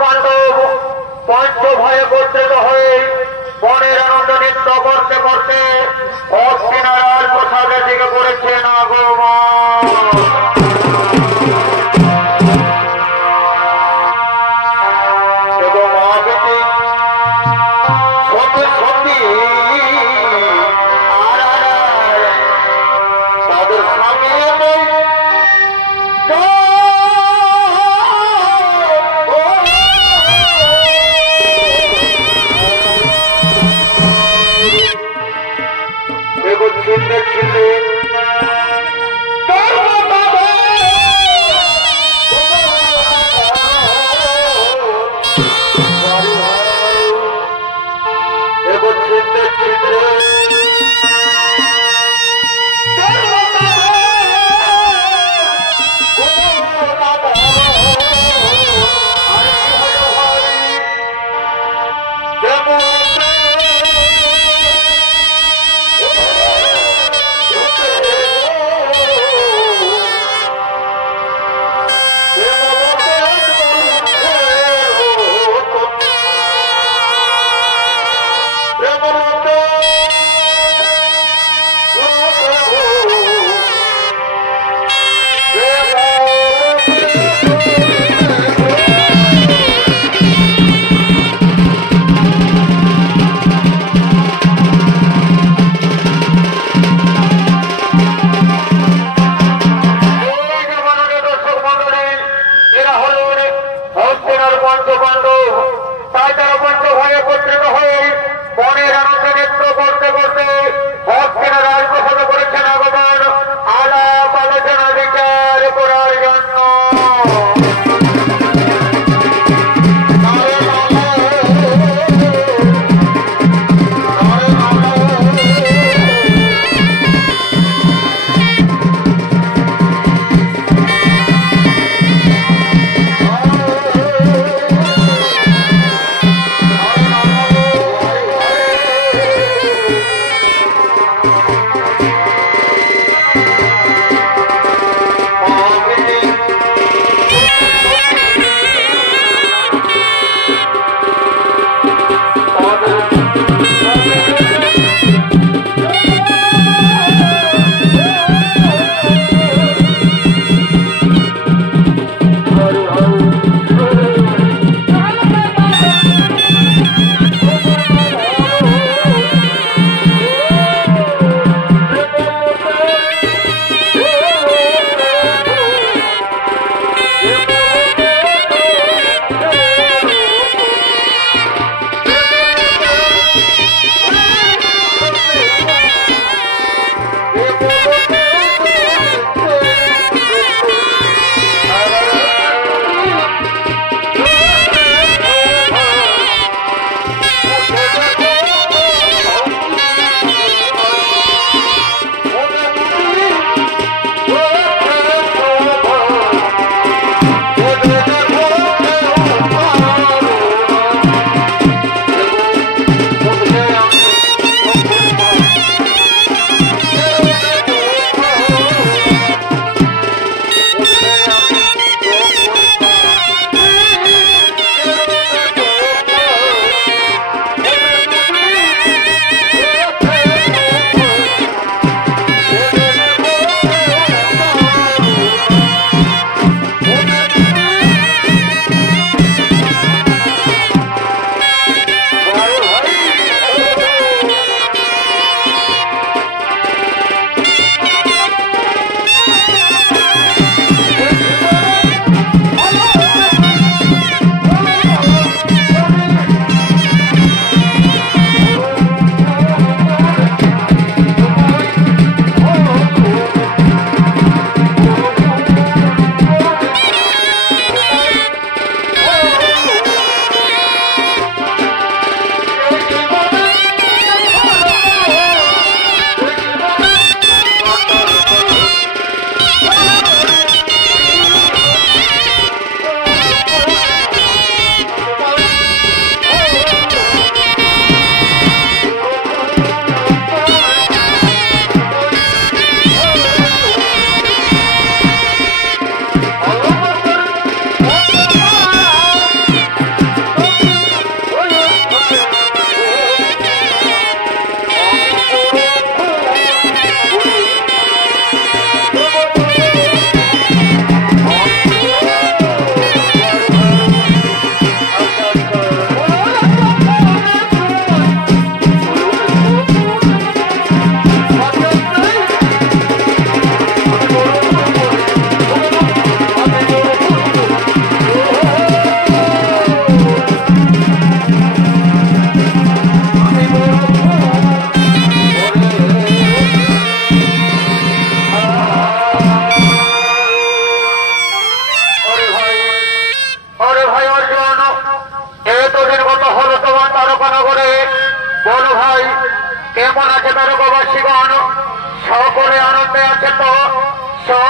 পাণ্ডব পঞ্চ ভয়ে কর্তৃত হয়ে বনের আনন্দ নৃত্য করতে করতে হস্তিনারায়ণ প্রসাদের দিকে করেছেন আগমন।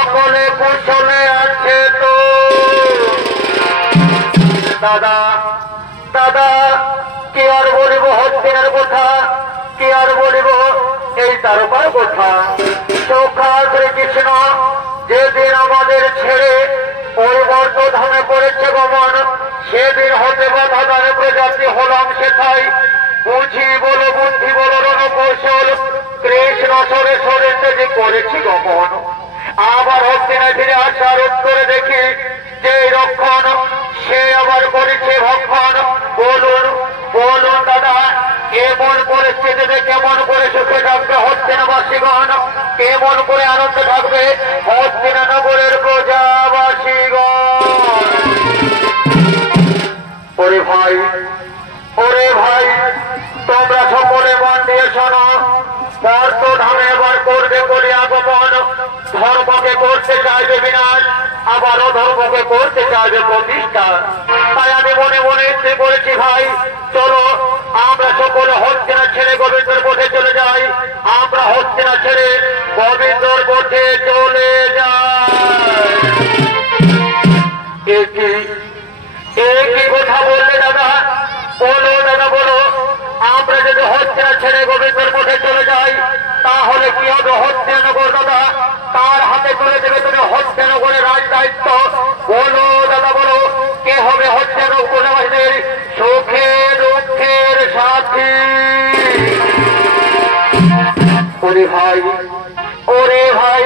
সকলে কুশলে আছে তো? দাদা দাদা কি আর বলিব হস্তিনার কথা, কি আর বলিব এই তারকার কথা। সখা শ্রীকৃষ্ণ যেদিন আমাদের ছেড়ে ওই বর্তধামে করেছে গমন, সেদিন হতে বাধা দানে প্রজাতি হলাম সেথায়। বুঝি বলো বুদ্ধি বলো রণকৌশল, কৃষ্ণ সরে সরে যে করেছি গমন। আবার হস্তিনায় ফিরে আসার উত্তরে দেখি যে রক্ষণ সে আবার করেছে ভক্ষণ। বলুন বলুন দাদা, এমন পরিস্থিতিতে কেমন করে সুখে থাকবে হস্তিনাবাসীগণ, কেমন করে আনন্দে থাকবে হস্তিনা নগরের প্রজাবাসীগণ? ওরে ভাই ওরে ভাই, তোমরা সকলে মন দিয়ে শোনো। বর্তধামে এবার করবে করি আগমন। ধর্মকে করতে চাইবে বিনাশ, আবার অধর্মকে করতে চাইবে প্রতিষ্ঠা। তাই আমি মনে মনে ইচ্ছে করেছি ভাই, চলো আমরা সকলে হস্তিনা ছেড়ে গোবিন্দর পথে চলে যাই। আমরা হস্তিনা ছেড়ে গোবিন্দর পথে চলে যাই। একই কথা বললে দাদা? বলো দাদা বলো, আমরা যদি হস্তিনা ছেড়ে গোবিন্দর পথে চলে যাই তাহলে কি হবে হস্তিনানগর দাদা? তার হাতে তুলে দেবে তুমি হস্তিনানগরের রাজ দায়িত্ব। বলো দাদা বলো, কে হবে হস্তিনানগরবাসীদের সুখে দুঃখের সাথী? ওরে ভাই ওরে ভাই,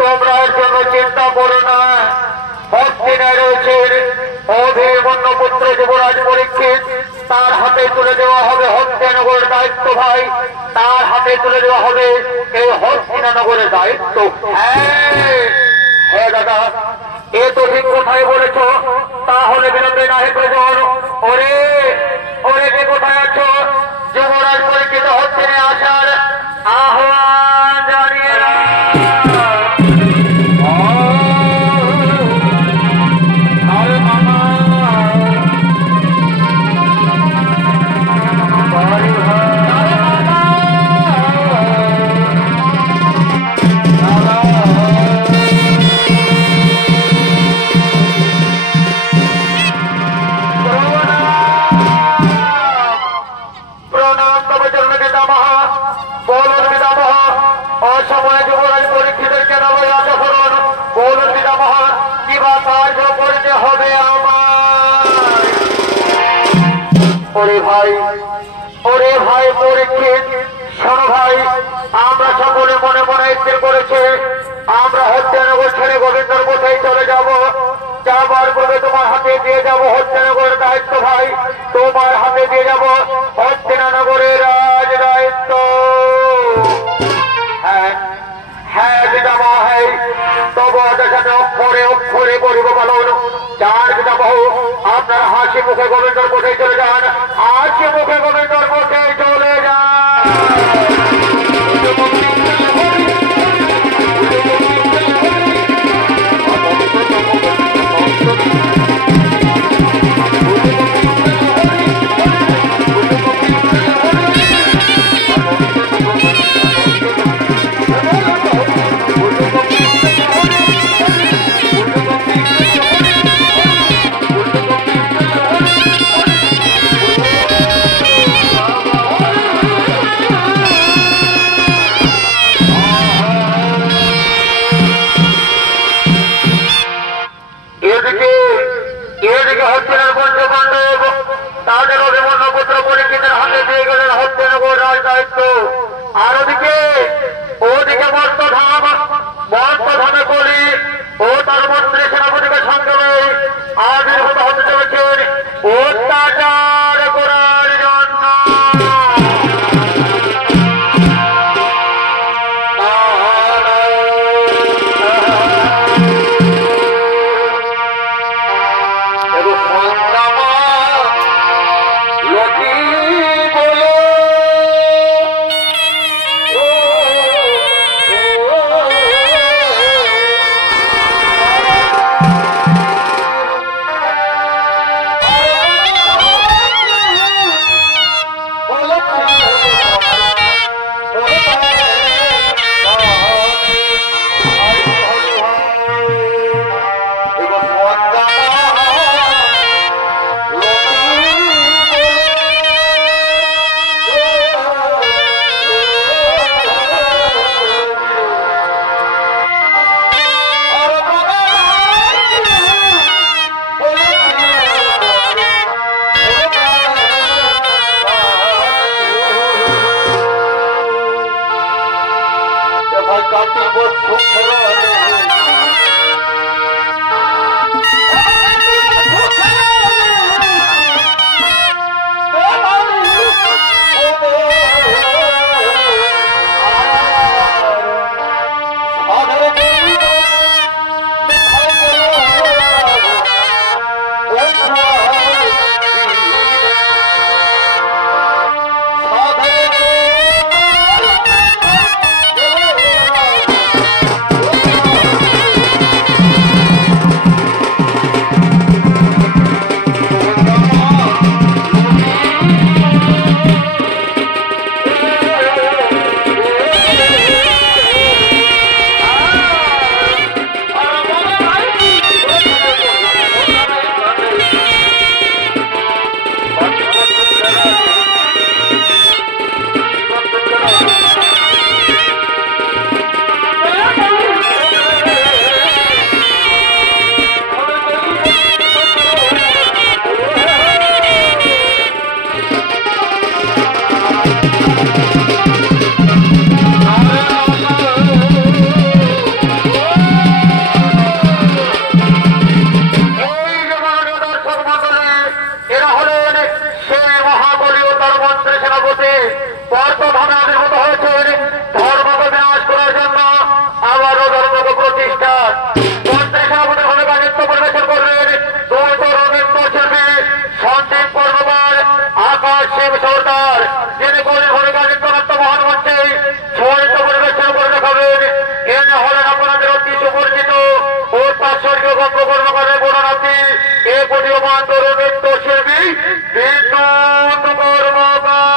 তোমরা এর জন্য চিন্তা করো না। হস্তিনায় রয়েছেন অভিমন্যু পুত্র যুবরাজ পরীক্ষিত, তার হাতে তুলে দেওয়া হবে হস্তিনানগরের দায়িত্ব ভাই। তার হাতে তুলে দেওয়া হবে এই হস্তিনানগরের দায়িত্ব। হ্যাঁ দাদা, এ তো ঠিক কোথায় বলেছ। তাহলে বিলম্বে না হে প্রয়োজন। ওরে ওরে কে কোথায় আছো? যুবরাজ পরীক্ষিত হস্তিনায় আসার আহ্বান জানিয়ে না। ওরে ভাই ওরে ভাই পরীক্ষিত, শোনো ভাই, আমরা সকলে মনে মনে স্থির করেছি আমরা হস্তিনানগর ছেড়ে গোবিন্দর পথেই চলে যাব। যাবার পূর্বে তোমার হাতে দিয়ে যাব হস্তিনানগরের দায়িত্ব ভাই। তোমার হাতে দিয়ে যাব হস্তিনানগরের রাজ দায়িত্ব। হ্যাঁ হ্যাঁ পিতামহ, হ্যাঁ তবু দেখানে অক্ষরে অক্ষরে করিব পালন। যার পিতামহ আপনারা হাসি মুখে গোবিন্দর পথে চলে যান, হাসি মুখে গোবিন্দর পথে চলে যান। মন্ত্রী সভাপতির ভূমিকা নৃত্য পরিবেশন করবেন দুই তরুণ নৃত্যশিল্পী সঞ্জীব কর্মকার, আকাশ শিব সরকার, যিনি গরিব ভূমিকা নৃত্যনাট্য মহান মঞ্চে ছড়িত পরিবেশন করে দেখাবেন। এনে হলেন আপনাদের অতি সুপরিচিত ও তাৎসর্গীয় গল্প কর্মকারের বর্ণনাথী এ প্রতীয়মান তরুণ নৃত্যশিল্পী বিদ্যুৎ কর্মকার।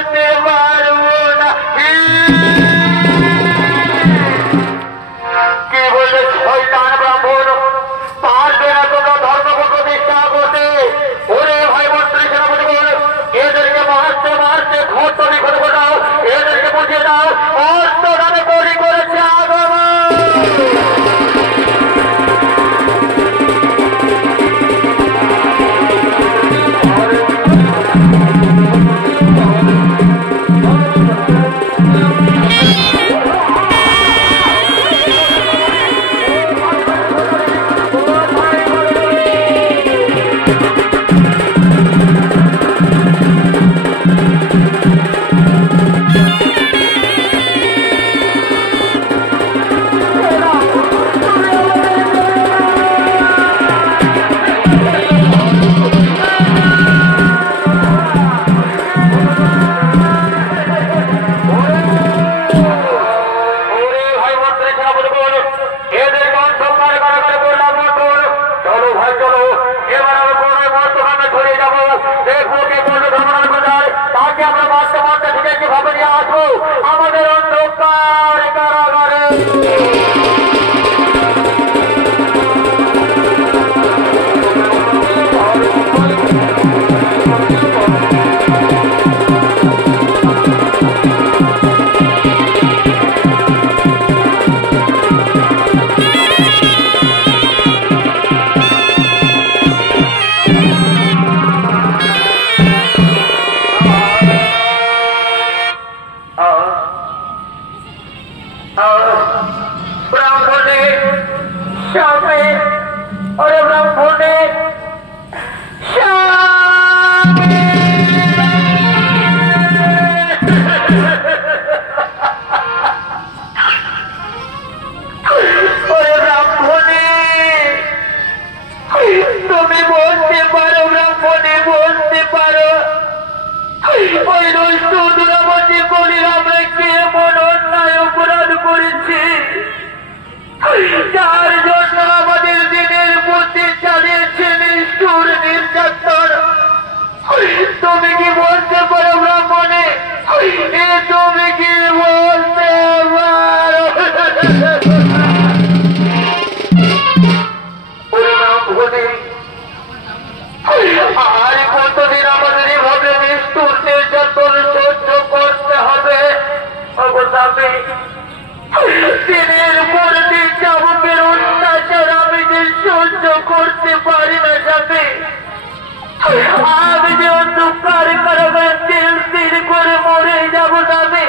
করতে পারবো না। কি বলে শয়তান ব্রাহ্মণ, পারবে না তোমরা ধর্ম প্রতিষ্ঠা করতে? ওরে ভাই মন্ত্রী সেনাপতি বল, এদেরকে মারতে মারতে ঘর তৈরি করে দাও, এদেরকে বুঝিয়ে দাও অর্থ নামে তৈরি করেছে আগমন। আমাদের অন্ধকার কারাগারে ব্রাহ্মণে সামনে, ওরে ব্রাহ্মণে সামনে, ওরে ব্রাহ্মণে তুমি বলতে পারো, ব্রাহ্মণে বলতে পারো ওই দুষ্ট দুরাবতী বলির আমরা কি এমন অন্যায় অপরাধ করেছি যার জন্য আমাদের দিনের প্রতি চালিয়েছে নিষ্ঠুর নির্যাতন? তুমি কি বলতে পারো ব্রাহ্মণে? তুমি কি বলতে পারো? ব্রাহ্মণে আর কতদিন আমাদের এভাবে নিষ্ঠুর নির্যাতন সহ্য করতে হবে? দিনের পর দিন চাবুকের অত্যাচার আমি যে সহ্য করতে পারি না যাবে। আমি যে অন্ধকার কারাগারে তিল তিল করে মরে যাব যাবে,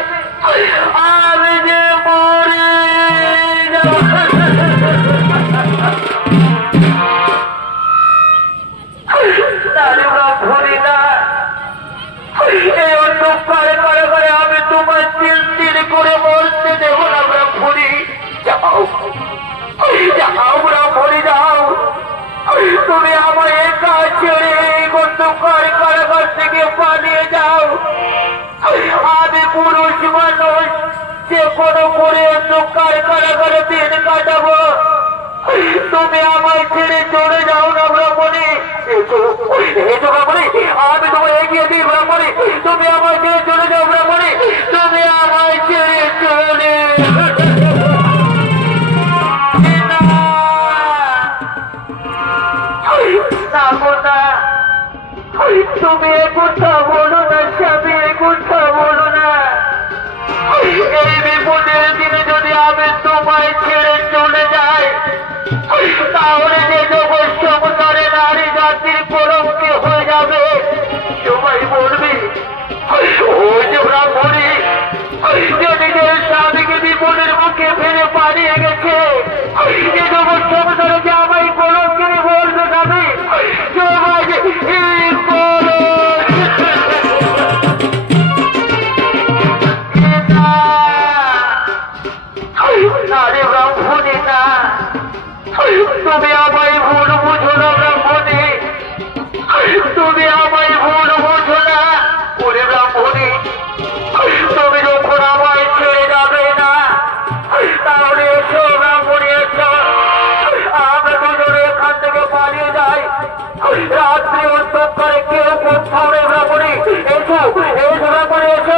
আমি যে মরে যাব। ব্রাহ্মণী না, এই অন্ধকার কারাগারে আমি তোমার তিল তিল করে মরতে দেব না ব্রাহ্মণী। যাও যাও ব্রাহ্মণী যাও, তুমি আমার একা ছেড়ে এই অন্ধকার কারাগার থেকে পালিয়ে যাও। আমি পুরুষ মানুষ, যে কোনো করে অন্ধকার কারাগারে দিন কাটাবো। তুমি আমায় ছেড়ে চলে যাও না ব্রাহ্মণী। এসো ব্রাহ্মণী, আমি তোমায় এগিয়ে দিই ব্রাহ্মণী, তুমি আমায় ছেড়ে চলে যাও ব্রাহ্মণী, তুমি আমায় ছেড়ে চলে তুমি কথা বলো না স্বামী, কথা বলো না। এই বিপদের দিনে যদি আমি তোমায় ছেড়ে চলে যাই তাহলে যে জগৎ সংসারে নারী জাতির কলঙ্কে হয়ে যাবে। সবাই বলবি ওই যে ব্রাহ্মণী যে নিজের স্বামীকে বিপদের মুখে ফেলে পালিয়ে গেছে, যে জগৎ সংসারে যে আমায় কলঙ্কে বলবে যাবে। সবাই নারী ব্রাহ্মণী না, তুমি আমায় ভুল বুঝো না ব্রাহ্মণী, তুমি আমায় ভুল বুঝো না। ওরে ব্রাহ্মণী, তুমি যখন আমায় ছেড়ে যাবে না তাহলে এসো ব্রাহ্মণী, এসো আমরা দুজনে এখান থেকে পালিয়ে যাই। রাত্রি অন্ধকারে কেউ কোথাও নেই ব্রাহ্মণী, এসো এসো ব্রাহ্মণী, এসো।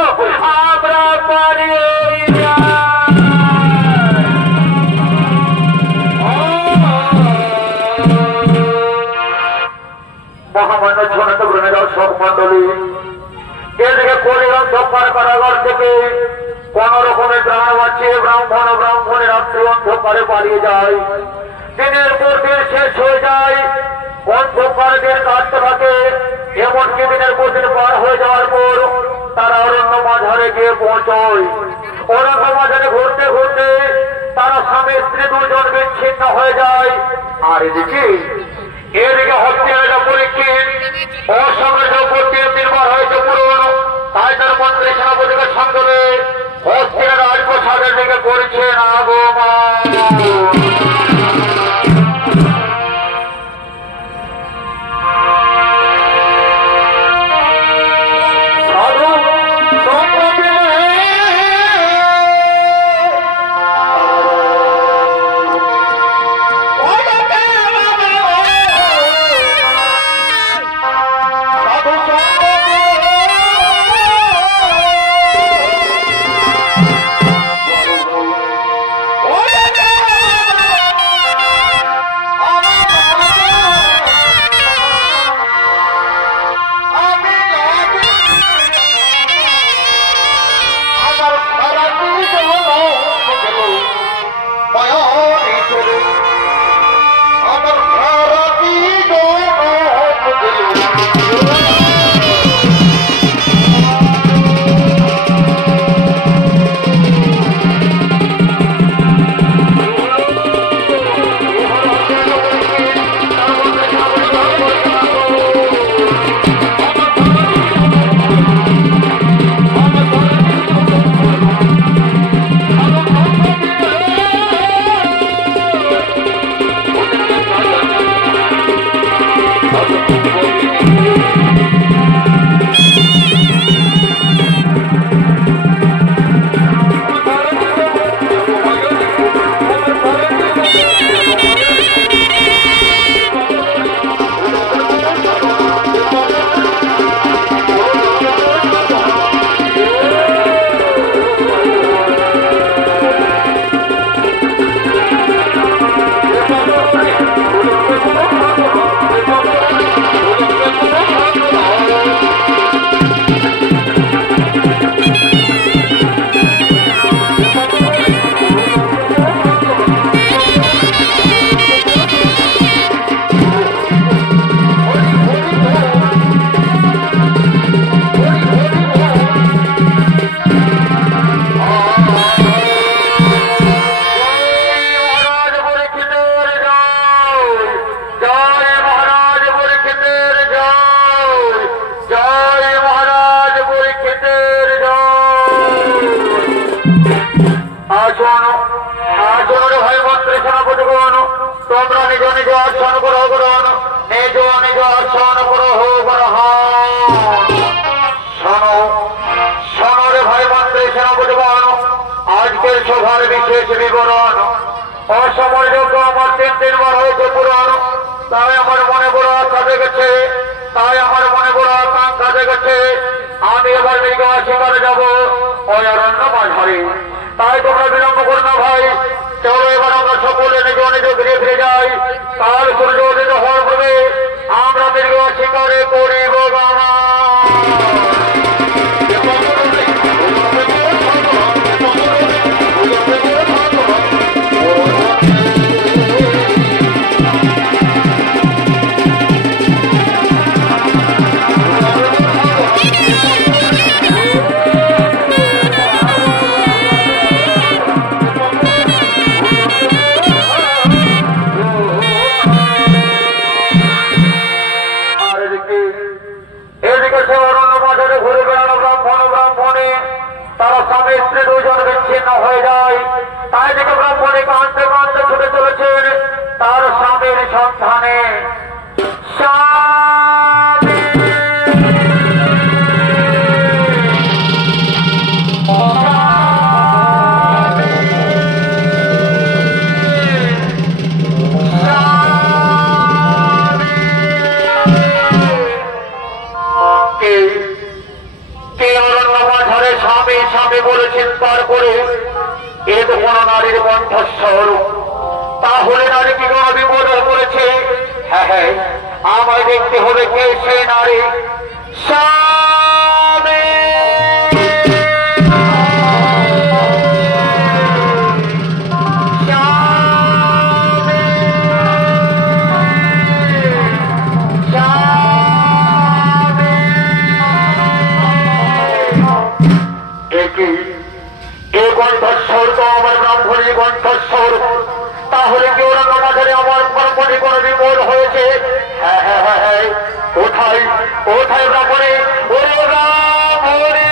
কোন রকমের প্রাণ বাঁচিয়ে ব্রাহ্মণ ও ব্রাহ্মণের রাত্রি অন্ধকারে পালিয়ে যায়। দিনের পর দিন শেষ হয়ে যায়, অন্ধকার দিন কাটতে থাকে। এমনকি দিনের পর দিন পার হয়ে যাওয়ার পর তারা অরণ্য মাঝারে গিয়ে পৌঁছয়। অরণ্য মাঝারে ঘুরতে ঘুরতে তারা স্বামী স্ত্রী দুজন বিচ্ছিন্ন হয়ে যায়। আর এদিকে হত্যার পরীক্ষিত অসমের উপর 3 বার হয়েছে পূরণ। তাই তার মন্ত্রী সেনাপতিকে সঙ্গে হস্তির রাজপ্রসাদের দিকে করছে না গো মা। তোমরা নিজ নিজ আসন গ্রহণ করুন, নিজ নিজ আসন গ্রহণ। শোনো শোনো রে ভাই মন্ত্রী সেনাপতিগণ, আজকের সভার বিশেষ বিবরণ। অসময় যোগ্য আমার 3 বার হয়েছে পূরণ। তাই আমার মনে বড় আশা জেগেছে, তাই আমার মনে বড় আকাঙ্ক্ষা জেগেছে। আমি এবার মৃগ শিকারে যাব ওই অরণ্য মাঝারে। তাই তোমরা বিলম্ব করো না ভাই, চলো এবার আমরা সকলে নিজ নিজ ফিরে ফিরে যাই। কাল সূর্য উদিত হওয়ার পূর্বে আমরা মৃগ শিকারে করিব বাবা। তারা স্বামী স্ত্রী দুজন বিচ্ছিন্ন হয়ে যায়। তাই দেখে ব্রাহ্মণী কাঁদতে কাঁদতে ছুটে চলেছেন তার স্বামীর সন্ধানে। স্বামী বলে চিৎকার করে এ তো কোন নারীর কণ্ঠস্বর, তাহলে নারী কি কোন বিপদ পড়েছে? হ্যাঁ হ্যাঁ, আমায় দেখতে হবে কে সে নারী। স্বামী কণ্ঠস্বর তো আমার ব্রাহ্মণী কণ্ঠস্বর, তাহলে কি ওরা মাঝারে আমার ব্রাহ্মণী কোনো বিমল হয়েছে? হ্যাঁ হ্যাঁ হ্যাঁ হ্যাঁ, কোথায় কোথায় ব্রাহ্মণী? ওরে ব্রাহ্মণী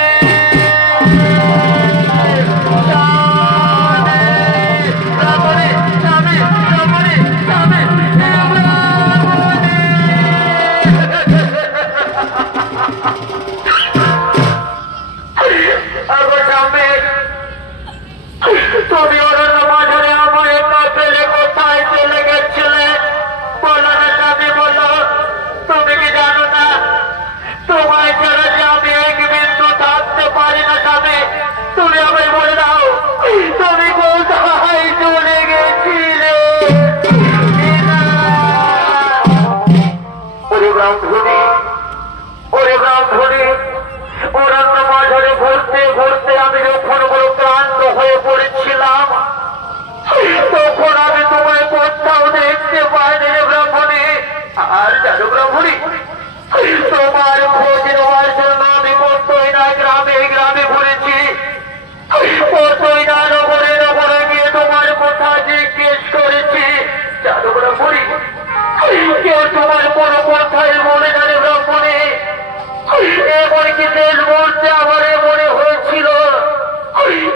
তুমি অরণ্য মাঝারে আমার একা ফেলে কোথায় চলে গেছিলে? বলো না স্বামী, বলো। তুমি কি জানো না তোমায় ছাড়া যে আমি এক বিন্দু থাকতে পারি না স্বামী? তুমি আমায় বলে দাও, তুমি কোথায় চলে গেছিলে? ওরে ব্রাহ্মণী, ওরে ব্রাহ্মণী, অরণ্য মাঝারে ঘুরতে ঘুরতে আমি যখন বড় ক্লান্ত হয়ে পড়েছিলাম, তখন আমি তোমায় কোথাও দেখতে পাইনি রে ব্রাহ্মণী। আর জানো ব্রাহ্মণী, তোমার খোঁজ নেওয়ার জন্য আমি কতই না গ্রামে গ্রামে ঘুরেছি, কতই না নগরে নগরে গিয়ে তোমার কথা জিজ্ঞেস করেছি। জানো ব্রাহ্মণী, কেউ তোমার কোনো কথাই মনে জানে ব্রাহ্মণী। এবার কি শেষ মুহূর্তে আমার মনে হয়েছিল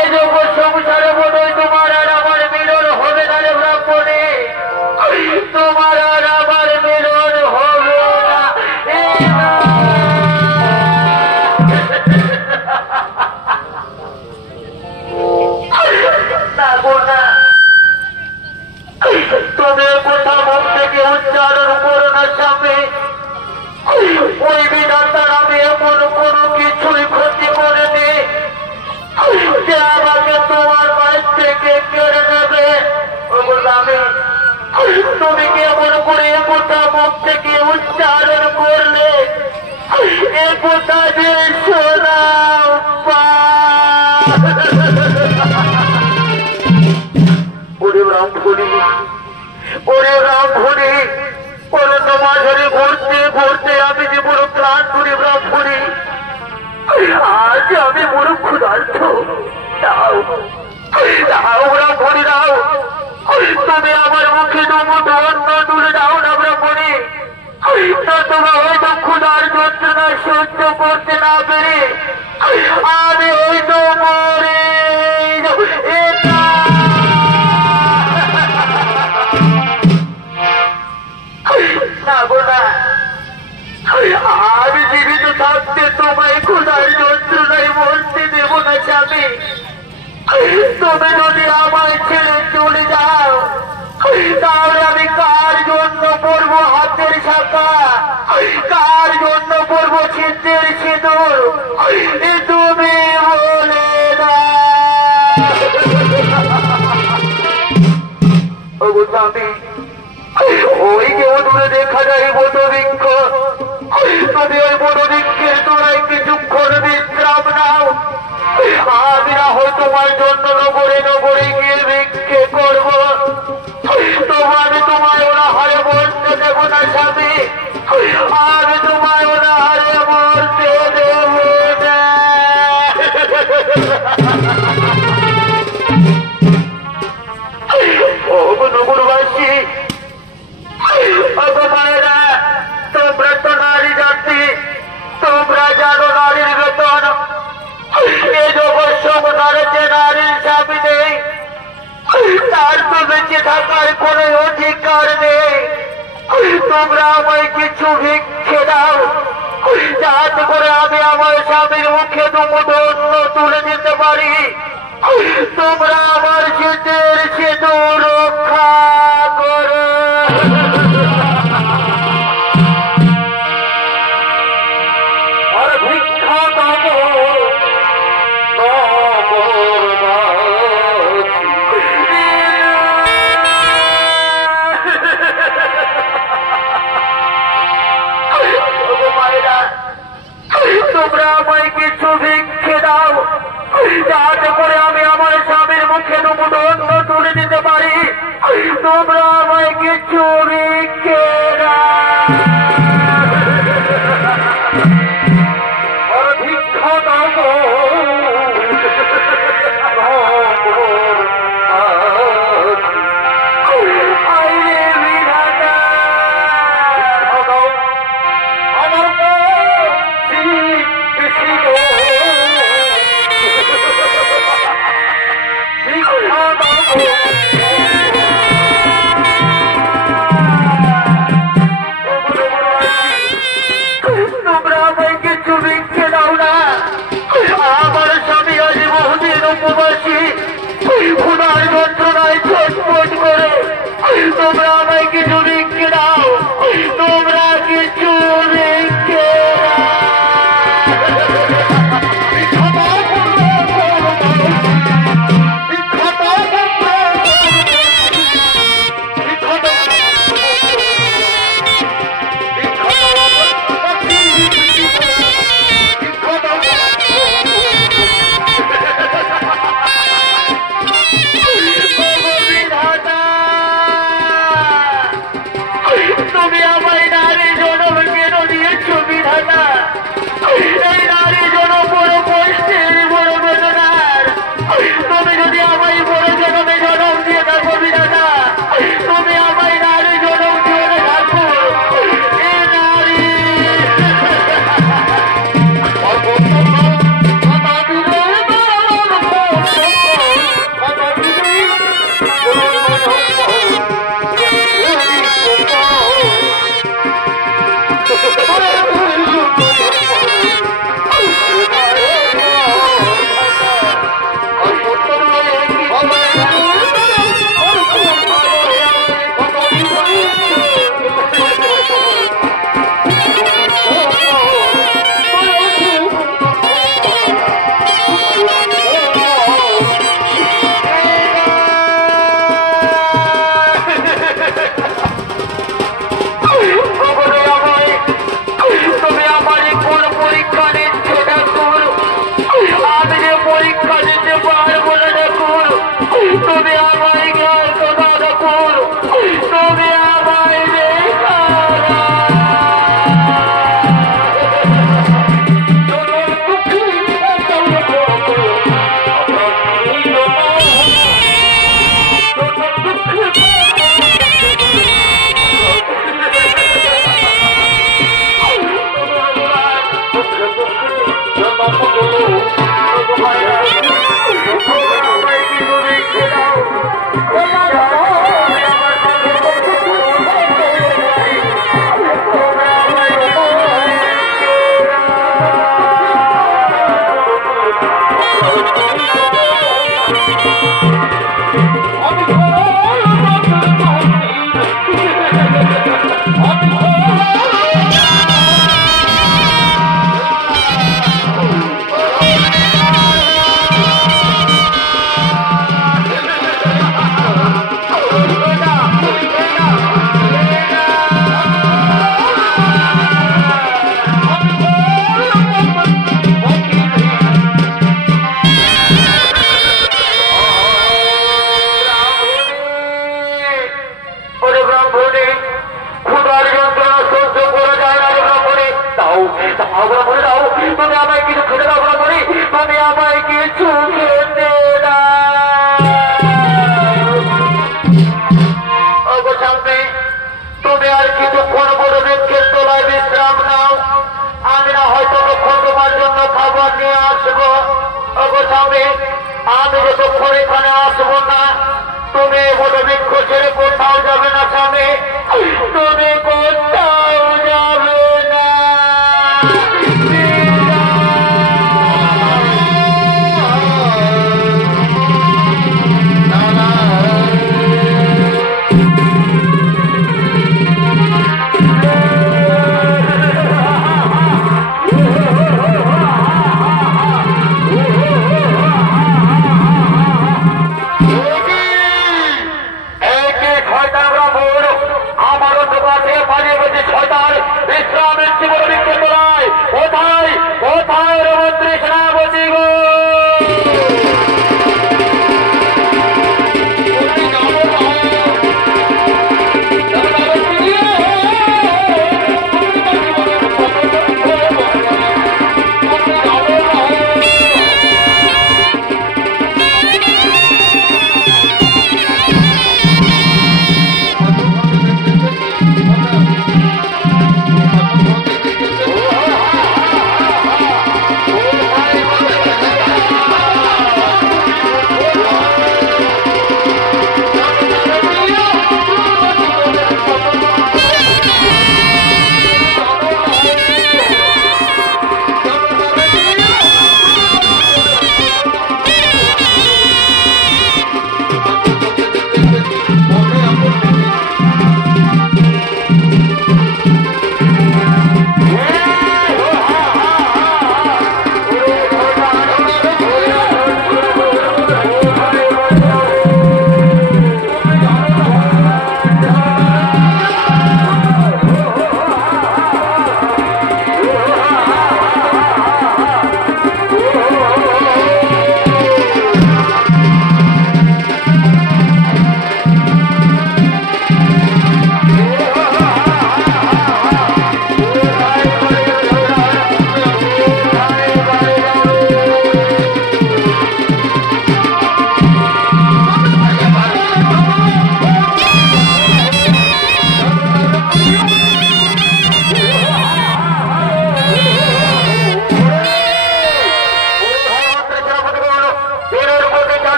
এ যখন সংসারে বোধহয় তোমার আর আমার মিলন হবে না রে ব্রাহ্মণী, তোমার আর আমার মিলন হবে না। তুমি কোথা মুখ থেকে উচ্চারণ করো না স্বামী, ওই বিধাতার আমি এমন কোনো কিছুই ক্ষতি করিনি যে আমাকে তোমার কাছ থেকে কেড়ে নেবে। তুমি কেমন করে একথা মুখ থেকে উচ্চারণ করলে? একথা যে শোনাও ওরে ব্রাহ্মণী, ওরে ব্রাহ্মণী, অরণ্য মাঝারে ঘুরতে ঘুরতে আমি যে বড় ক্লান্তুরে ব্রাহ্মণী, আজ আমি বড় ক্ষুধার্ত। দাও দাও ব্রাহ্মণী, দাও। তুমি আমার মুখে দুমুঠো অন্ন তুলে দাও না ব্রাহ্মণী, তোমার হয়তো ক্ষুধার যন্ত্রণা সহ্য করতে না পেরে আমি হয়তো মরে আমি জীবিত থাকতে তোমায় ক্ষুধার যন্ত্রণায় মরতে দেব না স্বামী। তুমি যদি আমায় ছেড়ে চলে যাও, তাহলে আমি কার জন্য পরবো হাতের শাখা, কার জন্য পরবো ছিদ্রের সিঁদুর, তুমি বলে দাও স্বামী। ওই কেউ দূরে দেখা যায় বটবৃক্ষ, তুমি ওই বটবৃক্ষের তোরাই কিছুক্ষণ বিশ্রাম নাও। আমি না হয় তোমার জন্য নগরে নগরে গিয়ে ভিক্ষে করবো, তবু আমি তোমায় ওরা হারে মরতে দেবো না স্বামী, আমি তোমায় ওরা হারে মরতে দেবো না। নগরবাসী, মায়েরা, তোমরা তো নারী জাতি, তোমরা জানো নারীর বেতন। এই জগৎ সংসারে যে নারীর স্বামী নেই, তার তো বেঁচে থাকার কোন অধিকার নেই। তোমরা আমায় কিছু ভিক্ষে দাও, যাতে করে আমি আমার স্বামীর মুখে দুমুঠো অন্ন তুলে দিতে পারি। তোমরা আমার শীতের সেতু রক্ষা করো। আর ভিক্ষা দেব মায়েরা, তোমরা আমায় কিছু ভিক্ষে দাও, যাতে করে আমি আমার স্বামীর মুখে দুমুঠো অন্ন তুলে দিতে পারি। আমার কাছে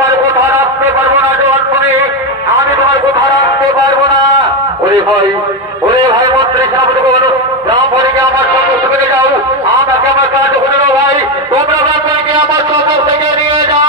তোমার কথা রাখতে পারবো না জওয়ানপনে, আমি তোমার কথা রাখতে পারবো না। ওরে ভাই মন্ত্রী সাহেব বলো ব্রাহ্মণীকে আমার সঙ্গে থেকে যাও, আমাকে আমার কাজ হলো না ভাই, তোমরা ব্রাহ্মণীকে আমার সঙ্গে থেকে নিয়ে যাও।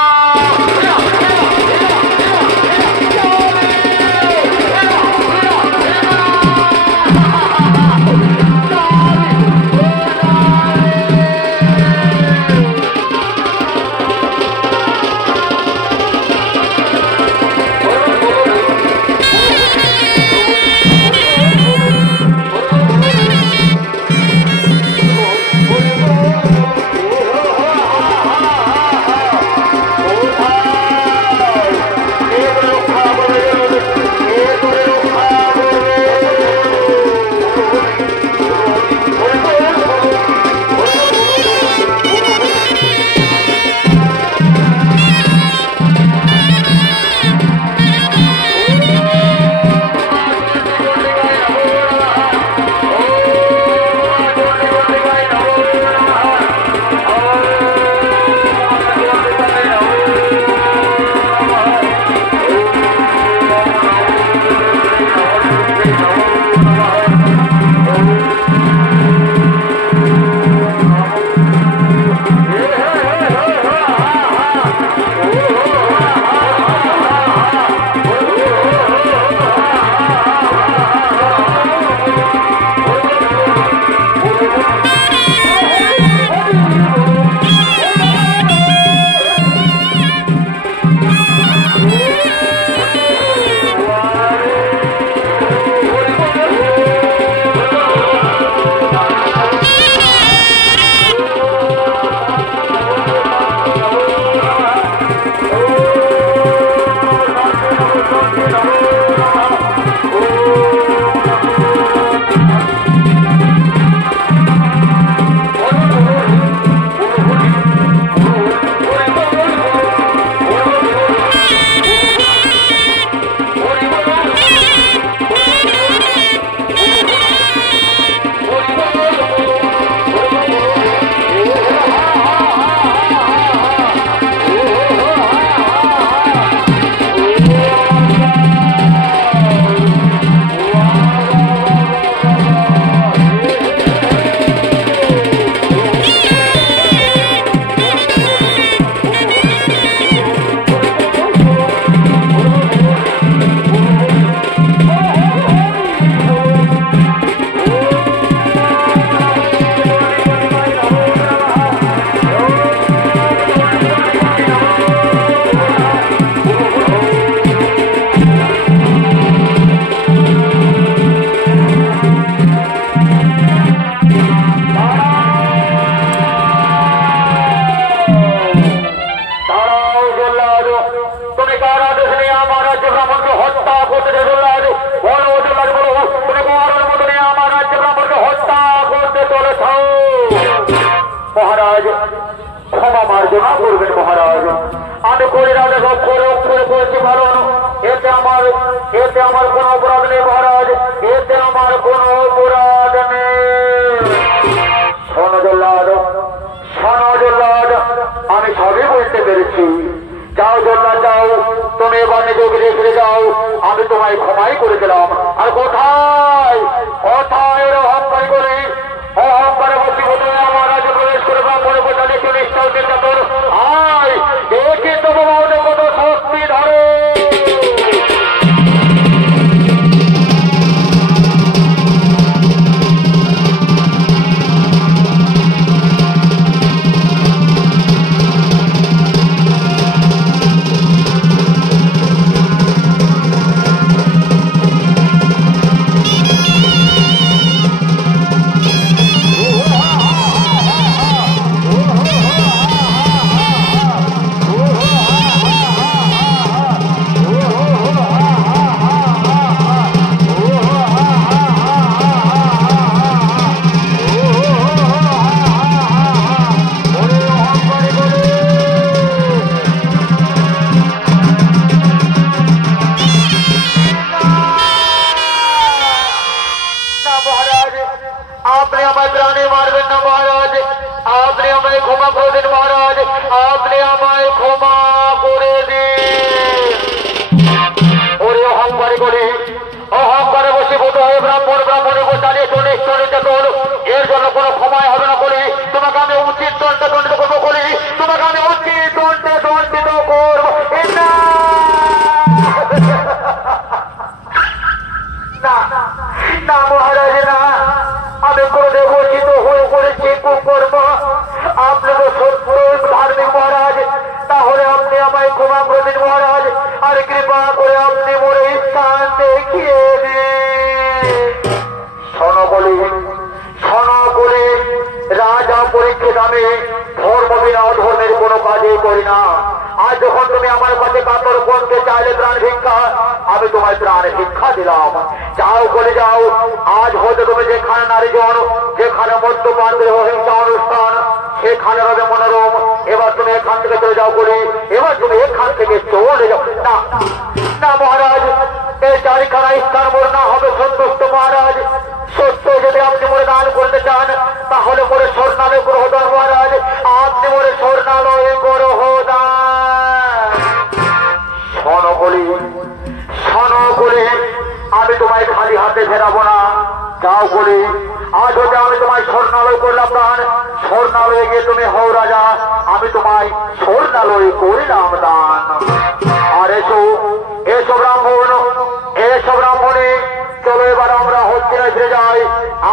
মহারাজ ক্ষমা মার্জনা করবেন মহারাজ, আমি করে রাজা অক্ষরে অক্ষরে করেছি পালন, এতে আমার কোনো অপরাধ নেই মহারাজ, এতে আমার কোনো অপরাধ নেই। শোনো জল্লাদ, আমি সবই বলতে পেরেছি। যাও জল্লাদ যাও, তুমি এবার নিজেকে রেখে যাও, আমি তোমায় ক্ষমাই করে দিলাম। আর কোথায় অহংকার করি, অহংকারে বসি বোধহয় আমার রাজ্য প্রবেশ করে ব্রাহ্মণে কোথা দেখে নিষ্ঠা নির্যাতন, আয় দেখে তোমার কত শক্তি ধরে। আমায় ক্ষমা করে দিন মহারাজ, আর কৃপা করে আপনি মোরে স্থান দেখিয়ে শোনো বলে রাজা পরীক্ষিত আমি ধর্ম বিনা অধর্মের কোনো কাজই করি না। আজ যখন তুমি আমার কাছে কাতর কোনকে চাইলে প্রাণ ভিক্ষা, আমি তোমার প্রাণ ভিক্ষা দিলাম। যাও বলে যাও, আজ হতে তুমি যেখানে নারীজন, যেখানে মদ্যপানদের অহিংসা অনুষ্ঠান, সেখানে হবে মনোরম। এবার তুমি এখান থেকে চলে যাও বলি, এবার তুমি এখান থেকে চলে যাও। না না মহারাজ, এই চারিখানা স্থান মোর না হবে সন্তুষ্ট মহারাজ। সত্য যদি আপনি মোরে দান করতে চান, তাহলে মোরে স্বর্ণালয় গ্রহ দান মহারাজ, আপনি মোরে স্বর্ণালয় গ্রহ দান। শোনো বলে আমি তোমায় খালি হাতে ফেরাবো না। যাও বলি, আজ হতে আমি তোমায় স্বর্ণালয় করলাম দান। স্বর্ণালয়ে গিয়ে তুমি হও রাজা, আমি তোমায় স্বর্ণালয় করিলাম দান। আর এসো ব্রাহ্মণে, চলো এবার আমরা হস্তিনায় ফিরে যাই,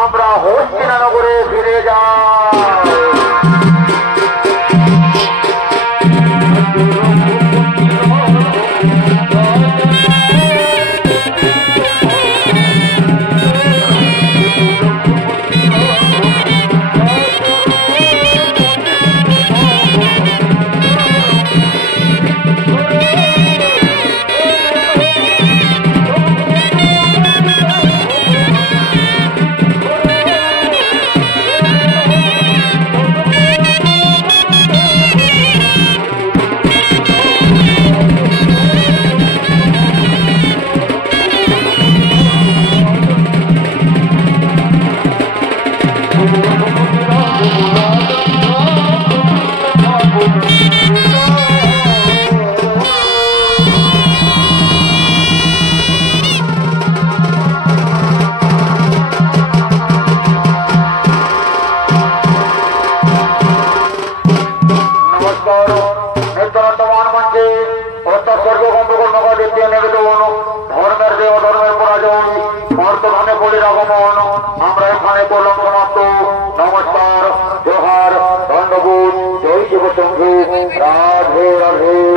আমরা হস্তিনানগরে ফিরে যাই। ধর্মের দেহ ধর্মের পরাজয়, বর্তমানে বলির আগমন, আমরা এখানে করলাম সমাপ্ত। নমস্কার, জোহার, ধন্যবাদ, জয় শিব শম্ভু, রাধে রাধে।